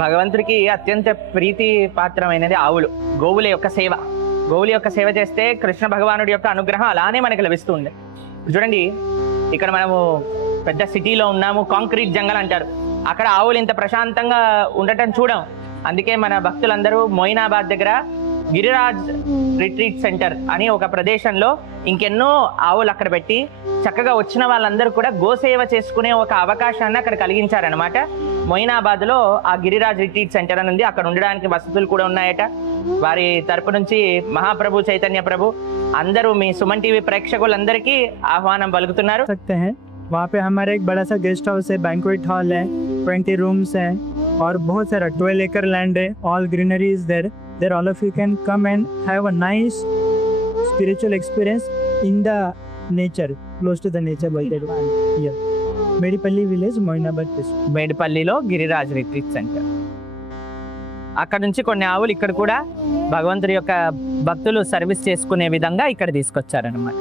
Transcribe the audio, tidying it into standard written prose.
భగవంతుడికి అత్యంత ప్రీతి పాత్రమైనది ఆవులు, గోవుల యొక్క సేవ. గోవుల యొక్క సేవ చేస్తే కృష్ణ భగవానుడి యొక్క అనుగ్రహం అలానే మనకి లభిస్తుంది. చూడండి, ఇక్కడ మనము పెద్ద సిటీలో ఉన్నాము, కాంక్రీట్ జంగల్ అంటారు. అక్కడ ఆవులు ఇంత ప్రశాంతంగా ఉండటం చూడం. అందుకే మన భక్తులందరూ మొయినాబాద్ దగ్గర గిరిరాజ్ రిట్రీట్ సెంటర్ అని ఒక ప్రదేశంలో ఇంకెన్నో ఆవులు అక్కడ పెట్టి చక్కగా వచ్చిన వాళ్ళందరూ కూడా గోసేవ చేసుకునే ఒక అవకాశాన్ని అక్కడ కలిగించారనమాట. మొయినాబాద్లో ఆ గిరిరాజ్ రిట్రీట్ సెంటర్ అని ఉంది. అక్కడ ఉండడానికి వసతులు కూడా ఉన్నాయట. వారి తరపు నుంచి మహాప్రభు చైతన్య ప్రభు అందరూ మీ సుమన్ టీవీ ప్రేక్షకులందరికీ ఆహ్వానం పలుకుతున్నారు. वहाँ पे हमारा एक बड़ा सा गेस्ट हाउस है, बैंक्वेट हॉल है, 20 रूम्स हैं और बहुत सारा 12 एकड़ लैंड है. All greenery is there. There all of you can come and have a nice spiritual experience in the nature, close to the nature by that one. Here, Medipalli village, Moinabad district. మేడిపల్లిలో Giriraj retreat center. అక్కడ నుంచి కొన్ని ఆవులు ఇక్కడ కూడా భగవంతుడి యొక్క భక్తులు సర్వీస్ చేసుకునే విధంగా ఇక్కడ తీసుకొచ్చారనమాట.